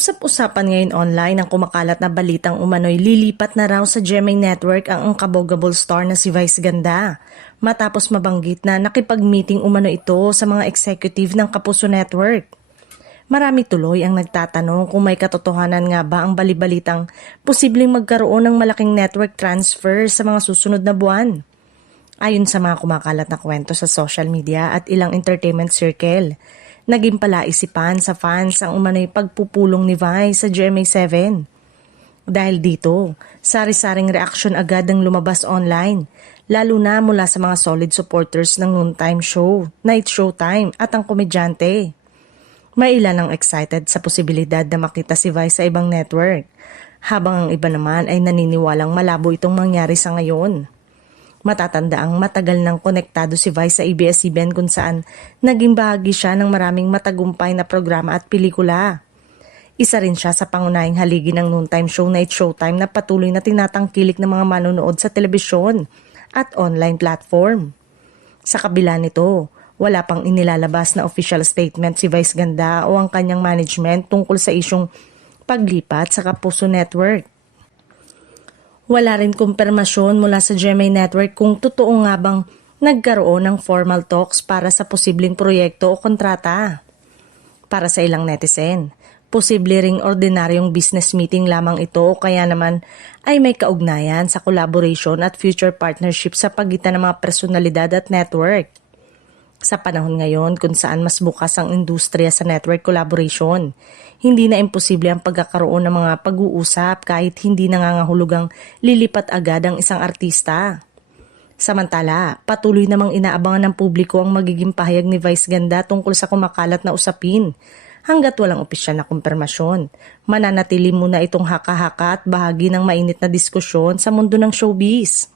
Usap-usapan ngayon online ang kumakalat na balitang umano'y lilipat na raw sa GMA Network ang unkabogable star na si Vice Ganda. Matapos mabanggit na nakipag-meeting umano ito sa mga executive ng Kapuso Network. Marami tuloy ang nagtatanong kung may katotohanan nga ba ang balibalitang posibleng magkaroon ng malaking network transfer sa mga susunod na buwan. Ayon sa mga kumakalat na kwento sa social media at ilang entertainment circle, naging palaisipan sa fans ang umano'y pagpupulong ni Vice sa GMA7. Dahil dito, sari-saring reaksyon agad ang lumabas online, lalo na mula sa mga solid supporters ng noontime show, night showtime at ang komedyante. May ilan ang excited sa posibilidad na makita si Vice sa ibang network, habang ang iba naman ay naniniwalang malabo itong mangyari sa ngayon. Matatanda ang matagal nang konektado si Vice sa ABS-CBN kung saan naging bahagi siya ng maraming matagumpay na programa at pelikula. Isa rin siya sa pangunahing haligi ng noontime show Night Showtime na patuloy na tinatangkilik ng mga manonood sa telebisyon at online platform. Sa kabila nito, wala pang inilalabas na official statement si Vice Ganda o ang kanyang management tungkol sa isyong paglipat sa Kapuso Network. Wala rin kumpirmasyon mula sa GMA Network kung totoo nga bang nagkaroon ng formal talks para sa posibleng proyekto o kontrata. Para sa ilang netizen, posible ring ordinaryong business meeting lamang ito o kaya naman ay may kaugnayan sa collaboration at future partnership sa pagitan ng mga personalidad at network. Sa panahon ngayon kung saan mas bukas ang industriya sa network collaboration, hindi na imposible ang pagkakaroon ng mga pag-uusap kahit hindi nangangahulugang lilipat agad ang isang artista. Samantala, patuloy namang inaabangan ng publiko ang magiging pahayag ni Vice Ganda tungkol sa kumakalat na usapin. Hanggat walang opisyal na kumpirmasyon, mananatili muna itong haka-haka at bahagi ng mainit na diskusyon sa mundo ng showbiz.